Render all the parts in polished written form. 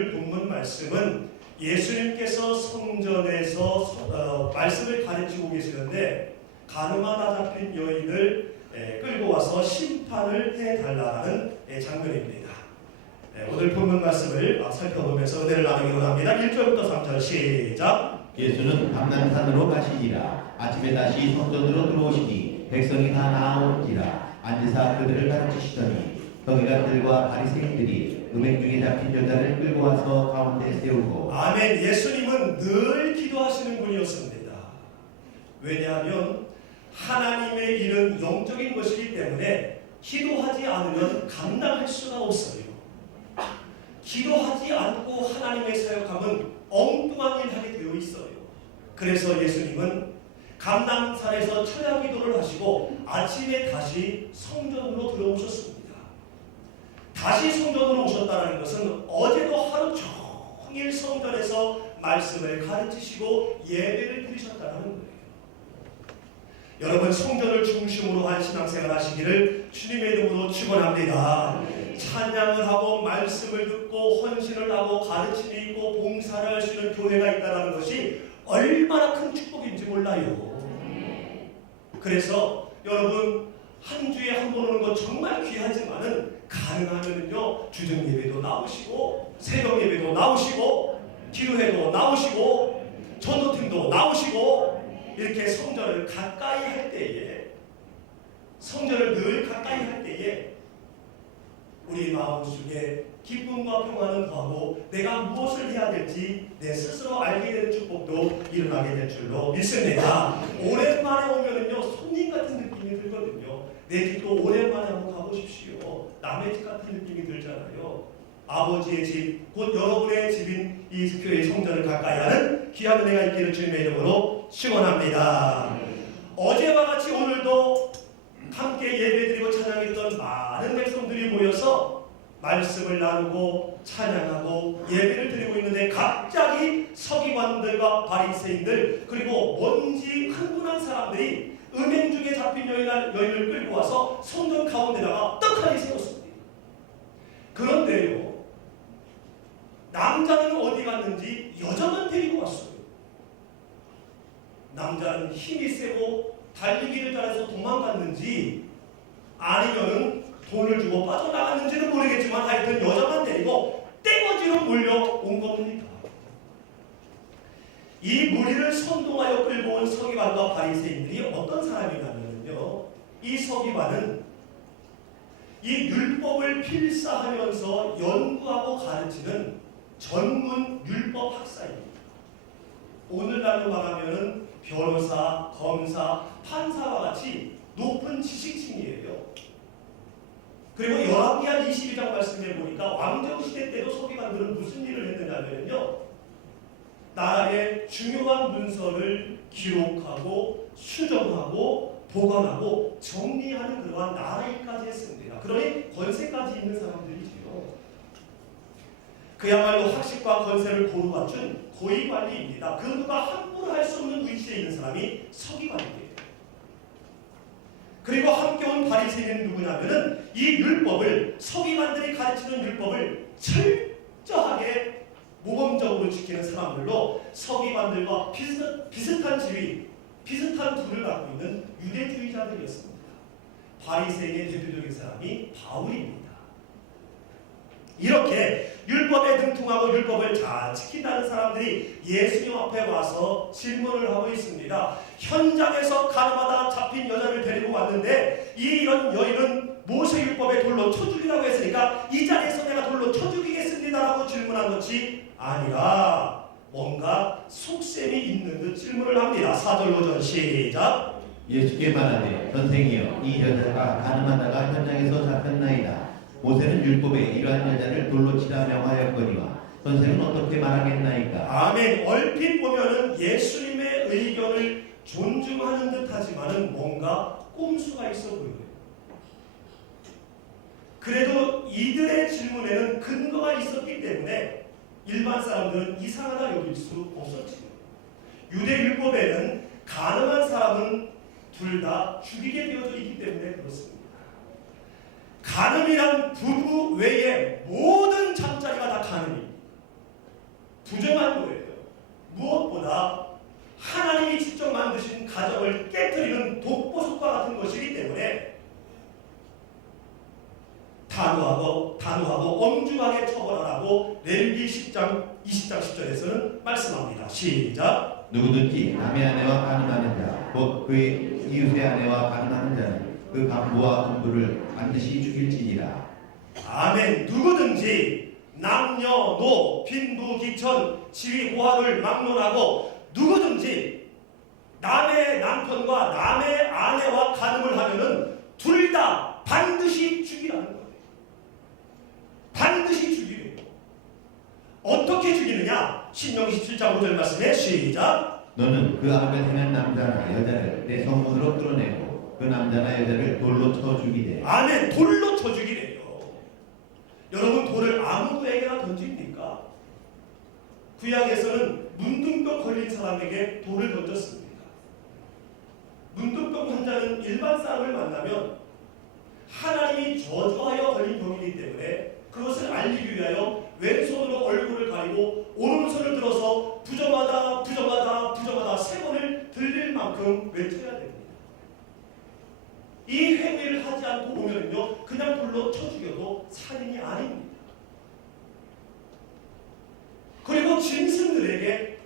오늘 본문 말씀은 예수님께서 성전에서 말씀을 가르치고 계시는데 가늠하다 잡힌 여인을 끌고 와서 심판을 해달라는 장면입니다. 오늘 본문 말씀을 살펴보면서 은혜를 나누기 원합니다. 1절부터 3절 시작. 예수는 감람산으로 가시니라. 아침에 다시 성전으로 들어오시니 백성이 다 나아온지라. 앉으사 그들을 가르치시더니 서기관들과 바리새인들이 음행 중에 잡힌 여자를 끌고 와서 가운데 세우고. 아멘. 예수님은 늘 기도하시는 분이었습니다. 왜냐하면 하나님의 일은 영적인 것이기 때문에 기도하지 않으면 감당할 수가 없어요. 기도하지 않고 하나님의 사역함은 엉뚱한 일 하게 되어 있어요. 그래서 예수님은 감람산에서 철야 기도를 하시고 아침에 다시 성전으로 들어오셨습니다. 다시 성전으로 오셨다는 것은 어제도 하루 종일 성전에서 말씀을 가르치시고 예배를 드리셨다는 거예요. 여러분, 성전을 중심으로 한 신앙생활 하시기를 주님의 이름으로 축원합니다. 찬양을 하고 말씀을 듣고 헌신을 하고 가르침이 있고 봉사를 할 수 있는 교회가 있다는 것이 얼마나 큰 축복인지 몰라요. 그래서 여러분, 한 주에 한 번 오는 건 정말 귀하지만은 가능하면요 주중 예배도 나오시고 새벽 예배도 나오시고 기도회도 나오시고 전도팀도 나오시고 이렇게 성전을 가까이 할 때에, 성전을 늘 가까이 할 때에 우리 마음속에 기쁨과 평안은 더하고 내가 무엇을 해야 될지 내 스스로 알게 되는 축복도 일어나게 될 줄로 믿습니다. 오랜만에 오면은요 손님 같은 느낌이 들거든요. 내 집도 오랜만에 한번 가보십시오. 남의 집 같은 느낌이 들잖아요. 아버지의 집, 곧 여러분의 집인 이 교회 성전을 가까이 하는 귀한 은혜가 있기를 주님의 이름으로 축원합니다. 어제와 같이 오늘도 함께 예배드리고 찬양했던 많은 백성들이 모여서 말씀을 나누고 찬양하고 예배를 드리고 있는데 갑자기 서기관들과 바리새인들 그리고 뭔지 흥분한 사람들이 음행 중에 잡힌 여인을 끌고 와서 성전 가운데다가 떡하니 세웠습니다. 그런데요, 남자는 어디 갔는지 여자만 데리고 왔어요. 남자는 힘이 세고 달리기를 잘해서 도망갔는지 아니면은 돈을 주고 빠져나갔는지는 모르겠지만 하여튼 여자만 데리고 떼거지로 몰려온 겁니다. 이 무리를 선동하여 끌고 온 서기관과 바리새인들이 어떤 사람이냐면요, 이 서기관은 이 율법을 필사하면서 연구하고 가르치는 전문 율법 학사입니다. 오늘날로 말하면 변호사, 검사, 판사와 같이 높은 지식층이에요. 그리고 열왕기하 22장 말씀에 보니까 왕정시대 때도 서기관들은 무슨 일을 했느냐면요, 나라의 중요한 문서를 기록하고 수정하고 보관하고 정리하는 그러한 나라 일까지 했습니다. 그러니 권세까지 있는 사람들이지요. 그야말로 학식과 권세를 고루 갖춘 고위관리입니다. 그 누가 함부로 할 수 없는 위치에 있는 사람이 서기관이에요. 그리고 함께 온 바리새인은 누구냐면은 이 율법을, 서기관들이 가르치는 율법을 철저하게 모범적으로 지키는 사람들로 서기관들과 비슷한 지위, 비슷한 부를 갖고 있는 유대주의자들이었습니다. 바리새인의 대표적인 사람이 바울입니다. 이렇게 율법에 등통하고 율법을 잘 지킨다는 사람들이 예수님 앞에 와서 질문을 하고 있습니다. 현장에서 가늠하다 잡힌 여자를 데리고 왔는데 이런 여인은 모세율법에 돌로 쳐 죽이라고 했으니까 이 자리에서 내가 돌로 쳐 죽이겠습니다라고 질문한 것이 아니라 뭔가 속셈이 있는 듯 질문을 합니다. 4절 5절 시작. 예수께 말하되 선생이여 이 여자가 가늠하다가 현장에서 잡혔나이다. 모세는 율법에 이러한 여자를 돌로 치라 명하였거니와 선생은 어떻게 말하겠나이까. 아멘. 얼핏 보면은 예수님의 의견을 존중하는 듯 하지만은 뭔가 꼼수가 있어 보여요. 그래도 이들의 질문에는 근거가 있었기 때문에 일반 사람들은 이상하다 여길 수 없었지요. 유대 율법에는 가늠한 사람은 둘 다 죽이게 되어져 있기 때문에 그렇습니다. 가늠이란 부부 외에 모든 잠자리가 다 가늠입니다. 부정한 거예요. 무엇보다 하나님이 직접 만드신 가정을 깨뜨리는 독보속과 같은 것이기 때문에 단호하고 엄중하게 처벌하라고 레위기 10장 20장 10절에서는 말씀합니다. 시작. 누구든지 남의 아내와 간음하는 자, 곧 그의 이웃의 아내와 간음하는 자는 그 간부와 군부를 반드시 죽일지니라. 아멘. 누구든지 남녀, 노, 빈부, 기천, 지위, 고하를 막론하고 누구든지 남의 남편과 남의 아내와 간음을 하면은 둘 다 반드시 죽이라는 거예요. 반드시 죽이래요. 어떻게 죽이느냐? 신명기 17장 5절 말씀에 시작. 너는 그 악을 행한 남자나 여자를 내 성문으로 끌어내고 그 남자나 여자를 돌로 쳐 죽이되. 아멘. 돌로 쳐 죽이래요. 여러분, 돌을 아무 누구에게나 던집니까? 구약에서는 문둥병 걸린 사람에게 돌을 던졌습니다. 문둥병 환자는 일반 사람을 만나면 하나님이 저주하여 걸린 병이기 때문에 그것을 알리기 위하여 왼손으로 얼굴을 가리고 오른손을 들어서 부정하다 세 번을 들릴 만큼 외쳐야 됩니다. 이 행위를 하지 않고 보면요, 그냥 돌로 쳐 죽여도 살인이 아닙니다. 그리고 짐승들에게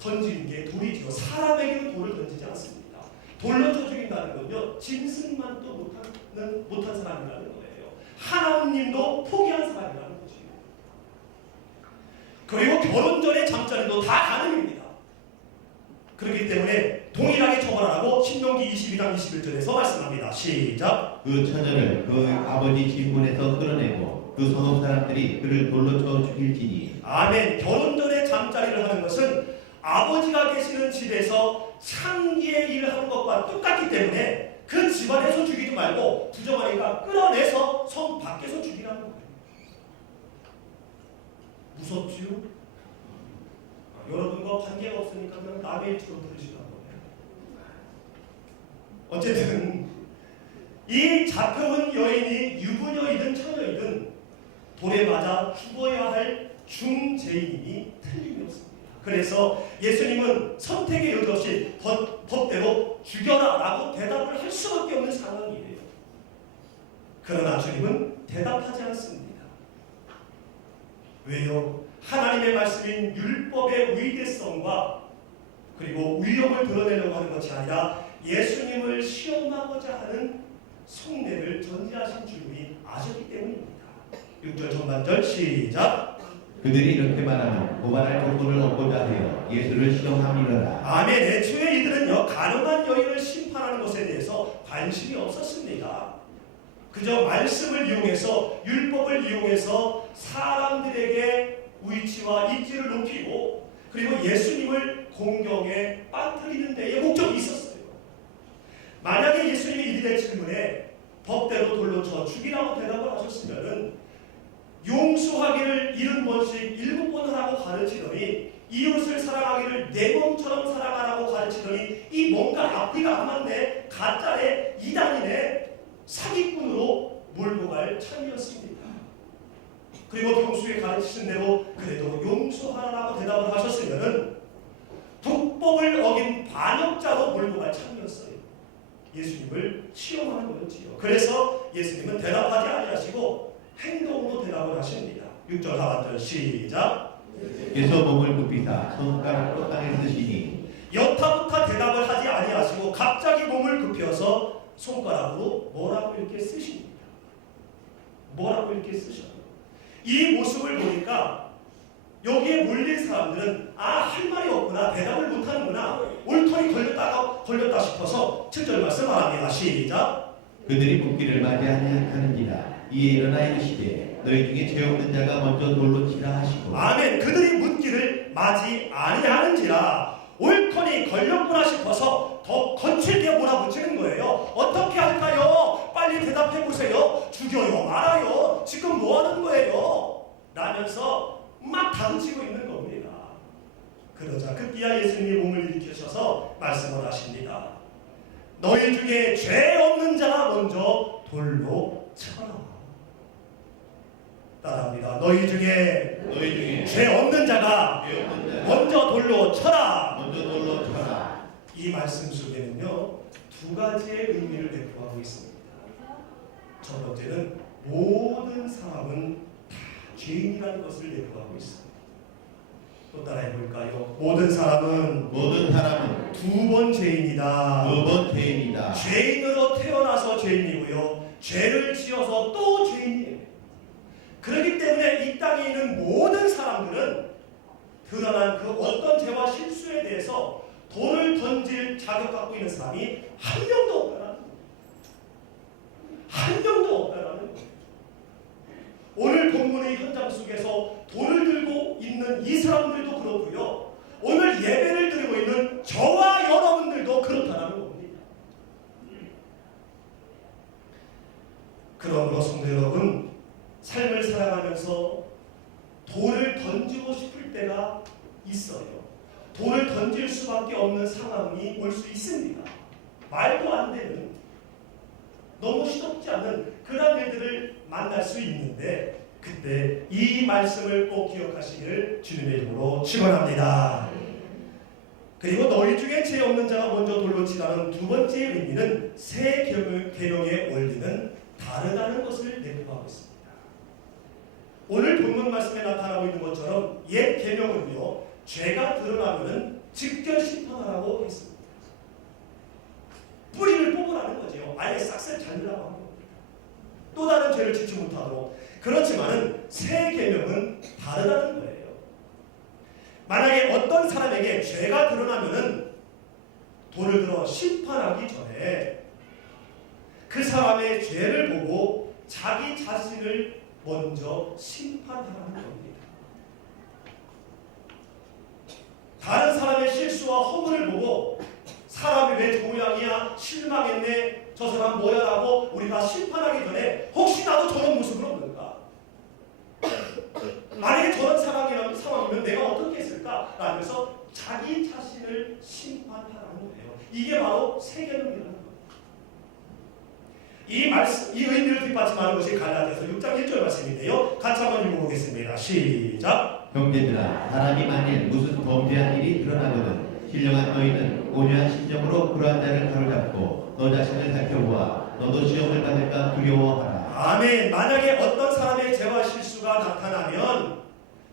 던지는 게 돌이죠. 사람에게는 돌을 던지지 않습니다. 돌로 쳐 죽인다는 건요, 짐승만 또 못한 사람이라는 거예요. 하나님도 포기한 사람이라는 거죠. 그리고 결혼 전에 잠자리도 다 가늠입니다. 그렇기 때문에 동일하게 처벌하라고 신명기 22장 21절에서 말씀합니다. 시작. 그 처녀를 그 아버지 집문에서 끌어내고 그 성읍 사람들이 그를 돌로 쳐 죽일지니. 아멘. 결혼 전에 잠자리를 하는 것은 아버지가 계시는 집에서 창기의 일을 하는 것과 똑같기 때문에 그 집안에서 죽이지 말고 부정하니까 끌어내서 성 밖에서 죽이라는 거예요. 무섭지요? 여러분과 관계가 없으니까 그냥 남의 일처럼 들으시는 거예요. 어쨌든 이 잡혀온 여인이 유부녀이든 처녀이든 돌에 맞아 죽어야 할 중죄인이 틀림이 없습니다. 그래서 예수님은 선택의 여지 없이 법대로 죽여라 라고 대답을 할 수밖에 없는 상황이에요. 그러나 주님은 대답하지 않습니다. 왜요? 하나님의 말씀인 율법의 위대성과 그리고 위력을 드러내려고 하는 것이 아니라 예수님을 시험하고자 하는 속내를 전제하신 주님이 아셨기 때문입니다. 6절 전반절 시작. 그들이 이렇게 말하면 고발할 조건을 얻고자 하여 예수를 시험함이로라. 아멘. 애초에 이들은요, 가늠한 여인을 심판하는 것에 대해서 관심이 없었습니다. 그저 말씀을 이용해서, 율법을 이용해서 사람들에게 위치와 입지를 높이고 그리고 예수님을 공경에 빠뜨리는 데에 목적이 있었어요. 만약에 예수님이 이들의 질문에 법대로 돌로 쳐 죽이라고 대답을 하셨으면은 용서하기를 70번씩 7번 하라고 가르치더니 이웃을 사랑하기를 내 몸처럼 사랑하라고 가르치더니 이 뭔가 앞뒤가 안 맞네, 가짜네, 이단이네, 사기꾼으로 몰고 갈 참이었습니다. 그리고 평소에 가르치신 대로 그래도 용서하라고 대답을 하셨으면은 북법을 어긴 반역자로 몰고 갈 참이었어요. 예수님을 시험하는 거였지요. 그래서 예수님은 대답하지 아니하시고 행동으로 대답을 하십니다. 6절 하반절 시작. 예수 몸을 굽히사 손가락으로 땅에 쓰시니. 여타부타 대답을 하지 아니하시고 갑자기 몸을 굽혀서 손가락으로 뭐라고 이렇게 쓰십니다. 뭐라고 이렇게 쓰셔요. 이 모습을 보니까 여기에 몰린 사람들은 할 말이 없구나, 대답을 못하는구나, 옳더니 걸렸다 싶어서 7절 말씀 말합니다. 시작. 그들이 묻기를 맞이 아니하는지라. 이에 일어나 이르시되 너희 중에 죄 없는 자가 먼저 돌로 치라 하시고. 아멘. 그들이 묻기를 맞이 아니하는지라. 옳거니 걸렸구나 싶어서 더 거칠게 몰아붙이는 거예요. 어떻게 할까요? 빨리 대답해 보세요. 죽여요, 말아요, 지금 뭐 하는 거예요? 라면서 막 다그치고 있는 겁니다. 그러자 급기야 예수님이 몸을 일으키셔서 말씀을 하십니다. 너희 중에 죄 없는 자가 먼저 돌로 쳐라. 따라합니다. 너희 중에 죄 없는 자가 죄 없는 자 먼저 돌로 쳐라. 먼저 돌로 쳐라. 이 말씀 속에는요, 두 가지의 의미를 내포하고 있습니다. 첫 번째는 모든 사람은 다 죄인이라는 것을 내포하고 있습니다. 또 따라해 볼까요? 모든 사람은 두 번 죄인이다. 죄인이다. 죄인으로 태어나서 죄인이고요, 죄를 지어서 또 죄인이에요. 그렇기 때문에 이 땅에 있는 모든 사람들은 드러난 그 어떤 죄와 실수에 대해서 돌을 던질 자격 갖고 있는 사람이 한 명도 없다는 거예요. 한 명도 없다는 거예요. 오늘 본문의 현장 속에서 돌을 들고 있는 이 사람들도 그렇고요, 오늘 예배를 드리고 있는 저와 여러분들도 그렇다는 겁니다. 그러므로 성도 여러분, 삶을 살아가면서 돌을 던지고 싶을 때가 있어요. 돌을 던질 수밖에 없는 상황이 올 수 있습니다. 말도 안 되는, 너무 시덥지 않은 그런 일들을 만날 수 있는데, 그때 이 말씀을 꼭 기억하시기를 주님의 이름으로 축원합니다. 그리고 너희 중에 죄 없는 자가 먼저 돌로 치라는 두 번째 의미는 새 계명의 원리는 다르다는 것을 내포하고 있습니다. 오늘 본문 말씀에 나타나고 있는 것처럼 옛 계명은요, 죄가 드러나면은 직결 심판하라고 했습니다. 뿌리를 뽑으라는 거죠. 아예 싹쓸 잘르라고 하는 겁니다. 또 다른 죄를 짓지 못하도록. 그렇지만은 새 계명은 다르다는 거예요. 만약에 어떤 사람에게 죄가 드러나면은 돌을 들어 심판하기 전에 그 사람의 죄를 보고 자기 자신을 먼저 심판하라는 겁니다. 다른 사람의 실수와 허물을 보고 사람이 왜 저 모양이야, 실망했네, 저 사람 뭐야 라고 우리가 심판하기 전에 혹시 나도 저런 모습은 없는가? 만약에 저런 상황이면 내가 어떻게 했을까? 라면서 자기 자신을 심판하라는 거예요. 이게 바로 세계론이라는 거예요. 이 말씀, 이 의미를 뒷받침하는 것이 갈라디아서 6장 1절 말씀인데요. 같이 한번 읽어보겠습니다. 시작. 형제들아, 사람이 만일 무슨 범죄한 일이 드러나거든 신령한 너희는 온유한 심정으로 그러한 자를 가로잡고 너 자신을 살펴보아 너도 시험을 받을까 두려워하라. 아멘. 만약에 어떤 사람의 죄와 실수가 나타나면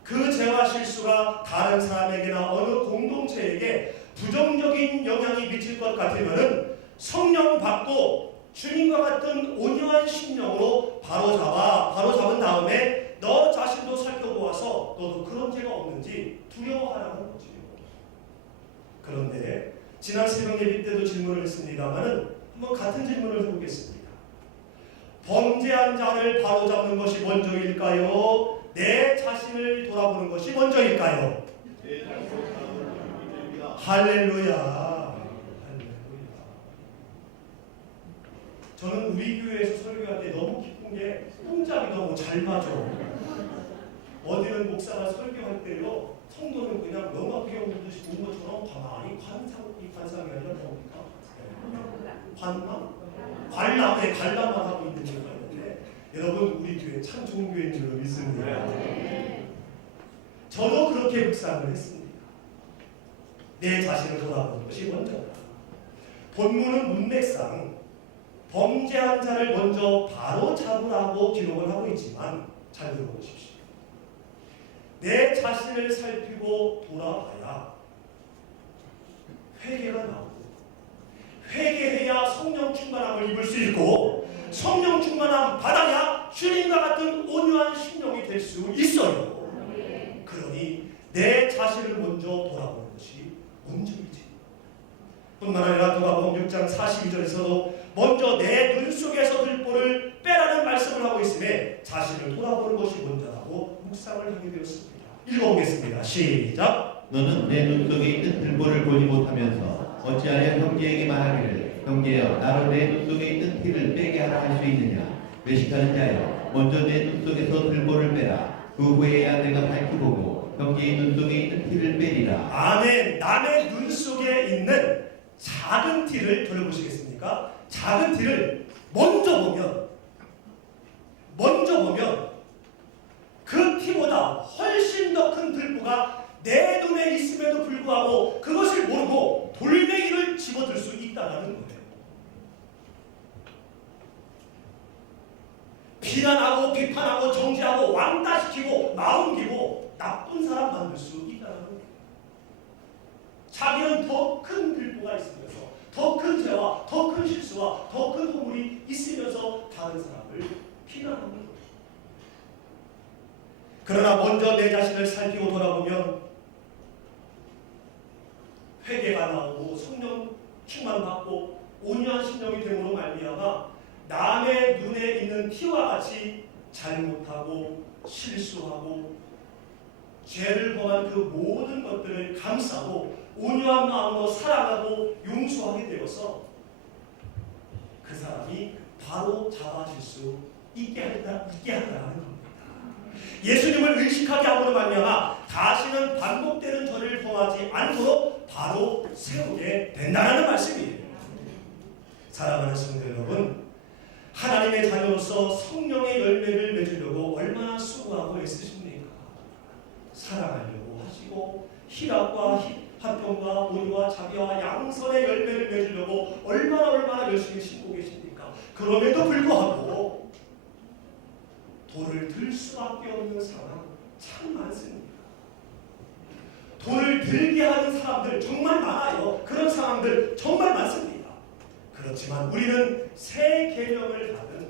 그 죄와 실수가 다른 사람에게나 어느 공동체에게 부정적인 영향이 미칠 것 같으면은 성령 받고 주님과 같은 온유한 심령으로 바로잡은 다음에 너 자신도 살펴보아서 너도 그런 죄가 없는지 두려워하라는 거지요. 그런데 지난 새벽 예배 때도 질문을 했습니다만은 한번 같은 질문을 해보겠습니다. 범죄한 자를 바로잡는 것이 먼저일까요? 내 자신을 돌아보는 것이 먼저일까요? 할렐루야. 저는 우리 교회에서 설교할 때 너무 기쁜 게 동작이 너무 잘 맞아. 어디는 목사가 설교할 때요, 성도는 그냥 명확하게 오는 듯이 본 것처럼 가만히 관상이 아니라 뭡니까? 관람만 하고 있는 경우가 있는데, 여러분 우리 교회 참 좋은 교회인 줄로 믿습니다. 저도 그렇게 묵상을 했습니다. 내 자신을 돌아보는 것이 먼저다. 본문은 문맥상 범죄한 자를 먼저 바로 잡으라고 기록을 하고 있지만 잘 들어보십시오. 내 자신을 살피고 돌아봐야 회개가 나오고, 회개해야 성령 충만함을 입을 수 있고, 성령 충만함 받아야 주님과 같은 온유한 심령이 될 수 있어요. 그러니 내 자신을 먼저 돌아보는 것이 먼저이지. 뿐만 아니라 누가복음 6장 42절에서도 먼저 내 눈 속에서 들보를 빼라는 말씀을 하고 있음에 자신을 돌아보는 것이 먼저라고 묵상을 하게 되었습니다. 읽어보겠습니다. 시작. 너는 내 눈 속에 있는 들보를 보지 못하면서 어찌하여 형제에게 말하기를 형제여 나로 내 눈 속에 있는 티를 빼게 하라 할 수 있느냐. 외식하는 자여 먼저 내 눈 속에서 들보를 빼라. 그 후에야 내가 밝히 보고 형제의 눈 속에 있는 티를 빼리라. 아멘. 남의 눈 속에 있는 작은 티를 들어보시겠습니까? 작은 티를 먼저 보면 것보다 훨씬 더 큰 들보가 내 눈에 있음에도 불구하고 그것을 모르고 돌멩이를 집어들 수 있다는 거예요. 비난하고 비판하고 정죄하고 왕따시키고 마음기고 나쁜 사람 만들 수 있다는 거예요. 자기는 더 큰 들보가 있으면서 더 큰 죄와 더 큰 실수와 더 큰 허물이 있으면서 다른 사람을 비난하는 거예요. 그러나 먼저 내 자신을 살피고 돌아보면 회개가 나오고 성령 충만받고 온유한 심령이 됨으로 말미암아 남의 눈에 있는 티와 같이 잘못하고 실수하고 죄를 범한 그 모든 것들을 감싸고 온유한 마음으로 사랑하고 용서하게 되어서 그 사람이 바로 잡아질 수 있게 한다는 겁니다. 예수님을 의식하게 함으로 말미암아 다시는 반복되는 죄를 범하지 않도록 바로 세우게 된다는 말씀이에요. 사랑하는 성도 여러분, 하나님의 자녀로서 성령의 열매를 맺으려고 얼마나 수고하고 애쓰십니까? 사랑하려고 하시고 희락과 화평과 온유와 자비와 양선의 열매를 맺으려고 얼마나 열심히 심고 계십니까? 그럼에도 불구하고 돌을 들 수밖에 없는 상황 참 많습니다. 돌을 들게 하는 사람들 정말 많아요. 그런 상황들 정말 많습니다. 그렇지만 우리는 새 계명을 받은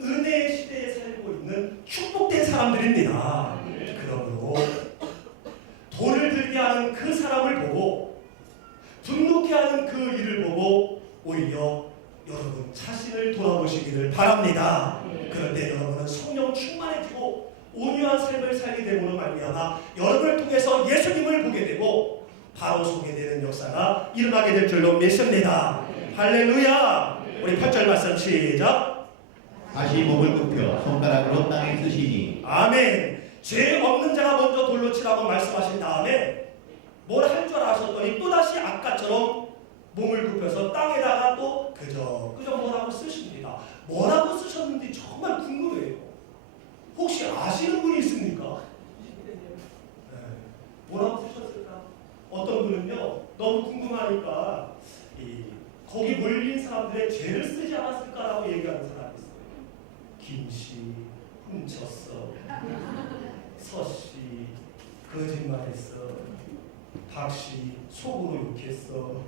은혜의 시대에 살고 있는 축복된 사람들입니다. 그러므로 돌을 들게 하는 그 사람을 보고 분노케 하는 그 일을 보고 오히려 여러분 자신을 돌아보시기를 바랍니다. 그런데 여러분은 성령 충만해지고 온유한 삶을 살게 됨으로 말미암아 여러분을 통해서 예수님을 보게 되고 바로 서게 되는 역사가 일어나게 될 줄로 믿습니다. 할렐루야. 우리 8절 말씀 시작. 다시 몸을 굽혀 손가락으로 땅에 쓰시니. 아멘. 죄 없는 자가 먼저 돌로 치라고 말씀하신 다음에 뭘 할 줄 아셨더니 또다시 아까처럼 몸을 굽혀서 땅에다가 또 그저 뭐라고 쓰십니다. 뭐라고 쓰셨는지 정말 궁금해요. 혹시 아시는 분이 있습니까? 네. 뭐라고 쓰셨을까? 어떤 분은요, 너무 궁금하니까 거기 몰린 사람들의 죄를 쓰지 않았을까라고 얘기하는 사람이 있어요. 김씨 훔쳤어, 서씨 거짓말했어, 박씨 속으로 욕했어.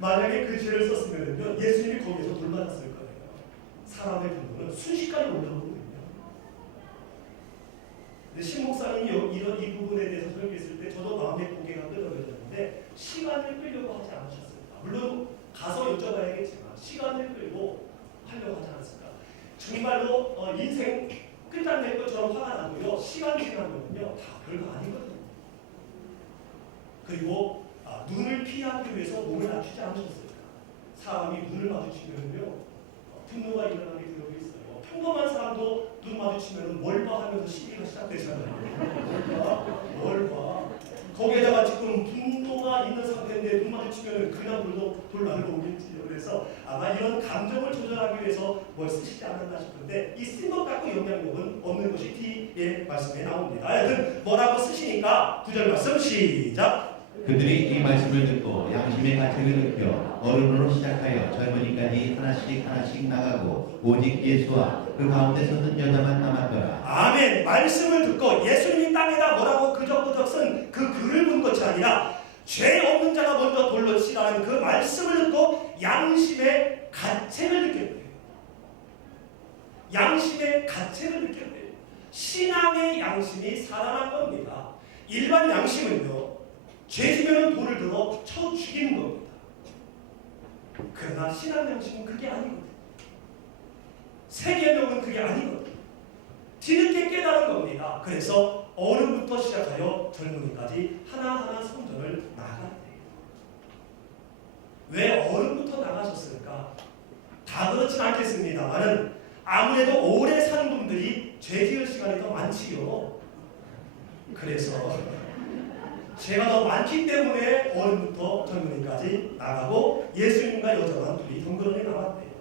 만약에 그 죄를 썼으면요, 예수님이 거기서 돌 맞았을 거예요. 사람의 분노는 순식간에 올라오거든요. 근데 신 목사님이 이 부분에 대해서 설교했을 때 저도 마음의 고개가 끄덕여졌는데 시간을 끌려고 하지 않으셨을까? 물론 가서 여쭤봐야겠지만 시간을 끌고 하려고 하지 않았을까? 정말로 인생 끝장낼 것처럼 화가 나고요. 시간이 지나면요 다 별거 아니거든요. 그리고 눈을 피하기 위해서 몸을 낮추지 않으셨을까? 사람이 눈을 마주치면요 분노가 일어나게 되어 있어요. 평범한 사람도 눈 마주치면 뭘 봐 하면서 시비가 시작되잖아요. 뭘 봐? 거기에다가 지금 분노가 있는 상태인데 눈 마주치면 그냥 돌 날라오겠지요. 그래서 아마 이런 감정을 조절하기 위해서 뭘 쓰시지 않았나 싶은데 이 쓴 것 갖고 영향력은 없는 것이 뒤에 말씀에 나옵니다. 하여튼 뭐라고 쓰시니까 9절 말씀 시작. 그들이 이 말씀을 듣고 양심의 가책을 느껴 어른으로 시작하여 젊은이까지 하나씩 나가고 오직 예수와 그 가운데 섰던 여자만 남았더라. 아멘. 말씀을 듣고 예수님이 땅에다 뭐라고 그저그저 쓴 그 글을 본 것이 아니라 죄 없는 자가 먼저 돌로 치라는 그 말씀을 듣고 양심의 가책을 느꼈대요. 양심의 가책을 느꼈대요. 신앙의 양심이 살아난 겁니다. 일반 양심은요, 죄 지면은 돌을 들어 쳐 죽이는 겁니다. 그러나 신앙 양심은 그게 아니거든요. 세계명은 그게 아니거든요. 뒤늦게 깨달은 겁니다. 그래서 어른부터 시작하여 젊은이까지 하나하나 성전을 나갔대요. 왜 어른부터 나가셨을까? 다 그렇진 않겠습니다만은 아무래도 오래 산 분들이 죄 지을 시간이 더 많지요. 그래서 죄가 더 많기 때문에 어른부터 젊은이까지 나가고 예수님과 여자만 둘이 덩그러니 남았대요.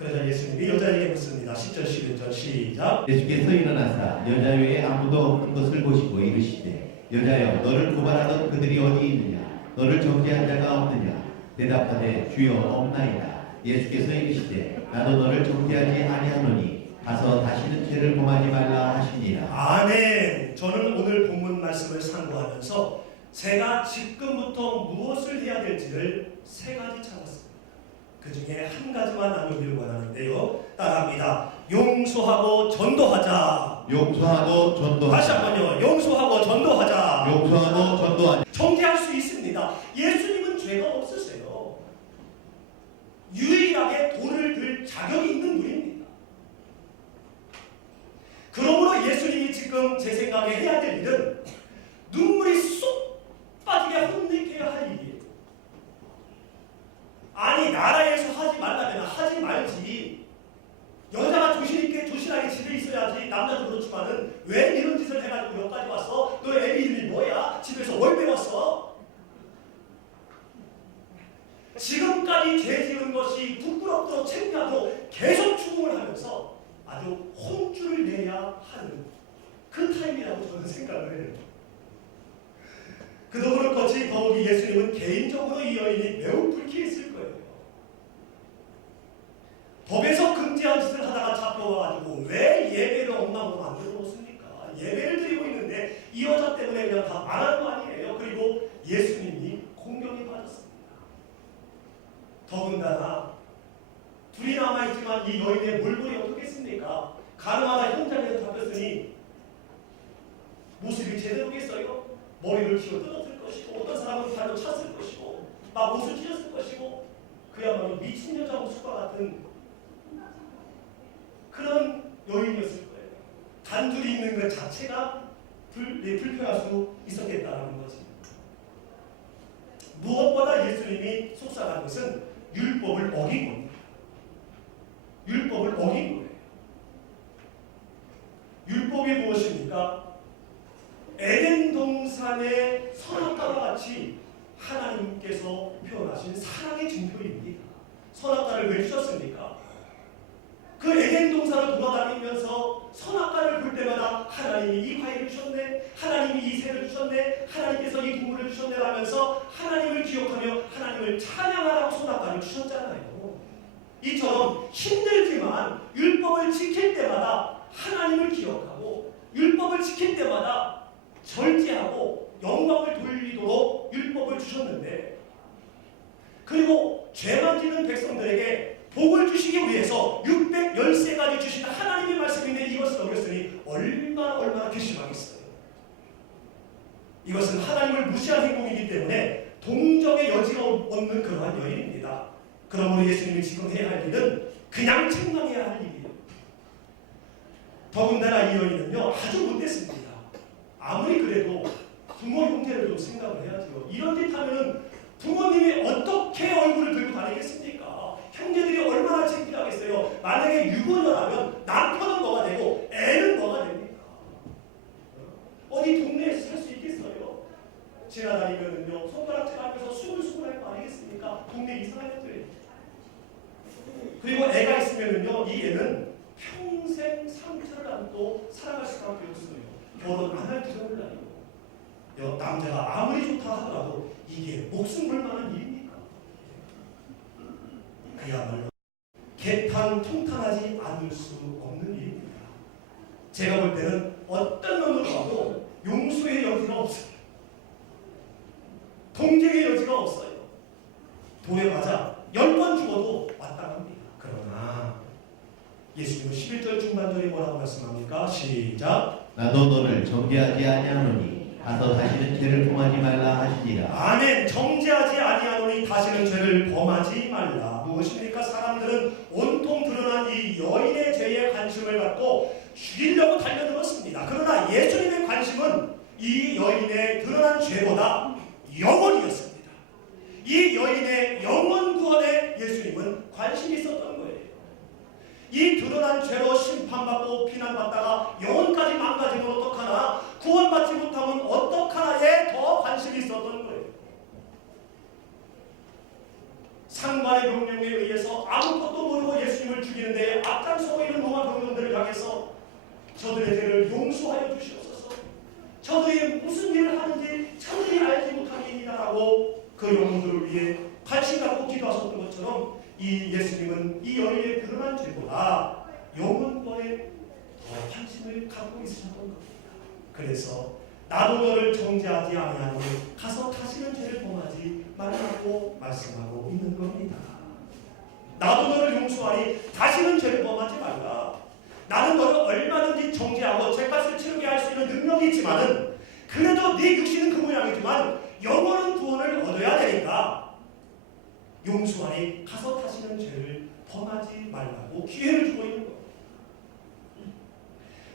그러자 예수님이 여자에게 묻습니다. 10절 11절 시작. 예수께서 일어나사 여자 외에 아무도 없는 것을 보시고 이르시되 여자여 너를 고발하던 그들이 어디 있느냐 너를 정죄한 자가 없느냐 대답하되 주여 없나이다. 예수께서 이르시되 나도 너를 정죄하지 아니하노니 가서 다시는 죄를 범하지 말라 하시니라. 아멘. 저는 오늘 본문 말씀을 상고하면서 제가 지금부터 무엇을 해야 될지를 세 가지 찾았습니다. 그 중에 한 가지만 나누기를 원하는데요. 따라합니다. 용서하고 전도하자. 용서하고 전도하자. 다시 한번요. 용서하고 전도하자. 용서하고 전도하자. 정죄할 수 있습니다. 예수님은 죄가 없으세요. 유일하게 돌을 들 자격이 있는 분입니다. 그러므로 예수님이 지금 제 생각에 해야 될 일은 눈물이 쏙 빠지게 혼내켜야 할 일이에요. 아니 나라에서 하지 말라면 하지 말지. 여자가 조신하게 집에 있어야지. 남자도 그렇지만은 왜 이런 짓을 해가지고 여기까지 왔어? 너 애비 이름이 뭐야? 집에서 뭘 배웠어? 지금까지 죄 지은 것이 부끄럽도록 창피하도록 계속 추궁을 하면서 아주 혼쭐을 내야 하는 그 타임이라고 저는 생각을 해요. 그도 그렇겠지 더욱이 예수님은 개인적으로 이 여인이 매우 불쾌했을 거예요. 법에서 금지한 짓을 하다가 잡혀와가지고 왜 예배를 엉망으로 만들어 놓습니까? 예배를 드리고 있는데 이 여자 때문에 그냥 다 말하는 거 아니에요. 그리고 예수님이 공경에 빠졌습니다. 더군다나 둘이 남아있지만 이 여인의 몰골이 어떻겠습니까? 가늠하다 현장에서 잡혔으니 모습이 제대로겠어요? 머리를 쥐어 뜯었을 것이고 어떤 사람은 발로 찼을 것이고 막 옷을 찢었을 것이고 그야말로 미친 여자 모습과 같은 그런 여인이었을 거예요. 단둘이 있는 것 자체가 불편할 수 있었겠다는 거지. 무엇보다 예수님이 속상한 것은 율법을 어긴 겁니다. 율법을 어긴 거예요. 율법이 무엇입니까? 에덴 동산의 선악과와 같이 하나님께서 표현하신 사랑의 증거입니다. 선악과를 왜 주셨습니까? 그 에덴 동산을 돌아다니면서 선악과를 볼 때마다 하나님이 이 과일을 주셨네, 하나님이 이 새를 주셨네, 하나님께서 이 동물을 주셨네 하면서 하나님을 기억하며 하나님을 찬양하라고 선악과를 주셨잖아요. 이처럼 힘들지만 율법을 지킬 때마다 하나님을 기억하고 율법을 지킬 때마다 절제하고 영광을 돌리도록 율법을 주셨는데, 그리고 죄만 지는 백성들에게 복을 주시기 위해서 613가지 주신 하나님의 말씀인데 이것을 어겼으니 얼마나 괘씸하겠어요. 이것은 하나님을 무시한 행동이기 때문에 동정의 여지가 없는 그러한 여인입니다. 그러므로 예수님이 지금 해야 할 일은 그냥 책망해야 할 일이에요. 더군다나 이 여인은요 아주 못됐습니다. 아무리 그래도 부모 형제를 좀 생각을 해야죠. 이런 짓 하면은 부모님이 어떻게 얼굴을 들고 다니겠습니까? 형제들이 얼마나 창피하겠어요. 만약에 유부녀라면 남편은 뭐가 되고 애는 뭐가 됩니까? 어디 동네에서 살 수 있겠어요? 지나다니면은요 손가락질 하면서 수근수근할 거 아니겠습니까? 동네 이상한 애들. 그리고 애가 있으면은요 이 애는 평생 상처를 안고 살아갈 수밖에 없어요. 결혼 안 할 줄을 몰라요. 남자가 아무리 좋다 하더라도 이게 목숨 걸 만한 일입니까? 그야말로 개탄 통탄하지 않을 수 없는 일입니다. 제가 볼 때는 어떤 면으로 봐도 용서의 여지가 없어요. 동정의 여지가 없어요. 돌에 맞아 10번 죽어도 마땅합니다. 그러나 예수님은 11절 중반절에 뭐라고 말씀합니까? 시작. 나도 너를 정죄하지 아니하노니 가서 다시는 죄를 범하지 말라 하시니라. 아멘. 정죄하지 아니하노니 다시는 죄를 범하지 말라. 무엇입니까? 사람들은 온통 드러난 이 여인의 죄에 관심을 갖고 죽이려고 달려들었습니다. 그러나 예수님의 관심은 이 여인의 드러난 죄보다 영원이었습니다. 이 여인의 영원 구원에 예수님은 관심이 있었던 거예요. 이 드러난 죄로 심판받고 비난받다가 영혼까지 망가지면 어떡하나, 구원받지 못하면 어떡하나에 더 관심이 있었던 거예요. 상관의 명령에 의해서 아무것도 모르고 예수님을 죽이는데 앞장서고 있는 로마 병력들을 향해서 저들의 죄를 용서하여 주시옵소서. 저들이 무슨 일을 하는지 저들이 알지 못하니이다라고 그 영혼들을 위해 관심 갖고 기도하셨던 것처럼 이 예수님은 이 여인의 그러한 죄보다 영혼권에 더 관심을 갖고 있으셨던 겁니다. 그래서 나도 너를 정죄하지 아니하니 가서 다시는 죄를 범하지 말라고 말씀하고 있는 겁니다. 나도 너를 용서하니 다시는 죄를 범하지 말라. 나는 너를 얼마든지 정죄하고 죄값을 치르게 할 수 있는 능력이 있지만은 그래도 네 육신은 그 모양이지만 영원한 구원을 얻어야 되니까 용서하니 가서 다시는 죄를 범하지 말라고 기회를 주고 있는 겁니다.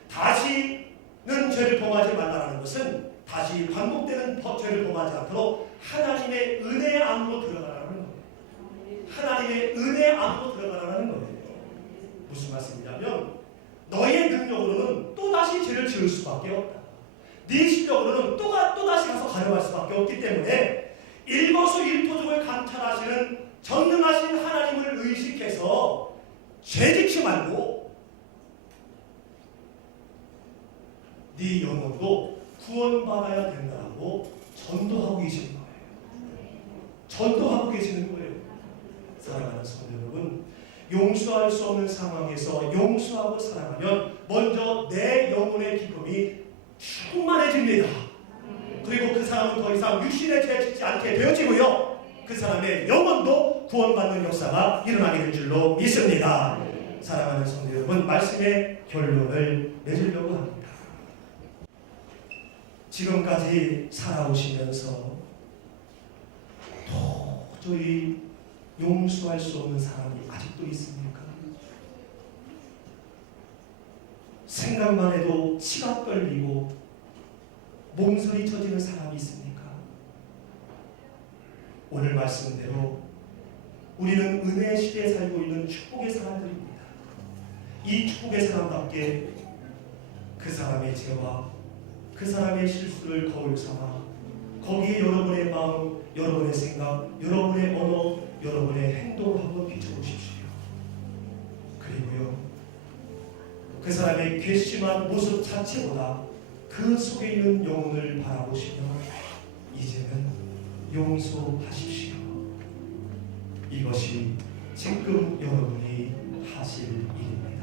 다시는 죄를 범하지 말라는 것은 다시 반복되는 죄를 범하지 않도록 하나님의 은혜 안으로 들어가라는 거예요. 하나님의 은혜 안으로 들어가라는 거예요. 무슨 말씀이냐면 너의 능력으로는 또다시 죄를 지을 수밖에 없다. 네 실력으로는 또다시 가서 가려갈 수밖에 없기 때문에 일거수일투족을 감찰하시는 전능하신 하나님을 의식해서 죄짓지 말고 네 영혼도 구원받아야 된다고 전도하고 계시는 거예요. 전도하고 계시는 거예요. 사랑하는 성도 여러분, 용서할 수 없는 상황에서 용서하고 사랑하면 먼저 내 영혼의 기쁨이 충만해집니다. 그리고 그 사람은 더 이상 육신의 죄 짓지 않게 되어지고요. 그 사람의 영혼도 구원받는 역사가 일어나게 될 줄로 믿습니다. 사랑하는 성도 여러분, 말씀의 결론을 맺으려고 합니다. 지금까지 살아오시면서 도저히 용서할 수 없는 사람이 아직도 있습니까? 생각만 해도 치가 떨리고 몸서리 쳐지는 사람이 있습니까? 오늘 말씀대로 우리는 은혜의 시대에 살고 있는 축복의 사람들입니다. 이 축복의 사람답게 그 사람의 죄와 그 사람의 실수를 거울 삼아 거기에 여러분의 마음, 여러분의 생각, 여러분의 언어, 여러분의 행동을 한번 비춰보십시오. 그리고요, 그 사람의 괘씸한 모습 자체보다 그 속에 있는 영혼을 바라보시며 이제는 용서하십시오. 이것이 지금 여러분이 하실 일입니다.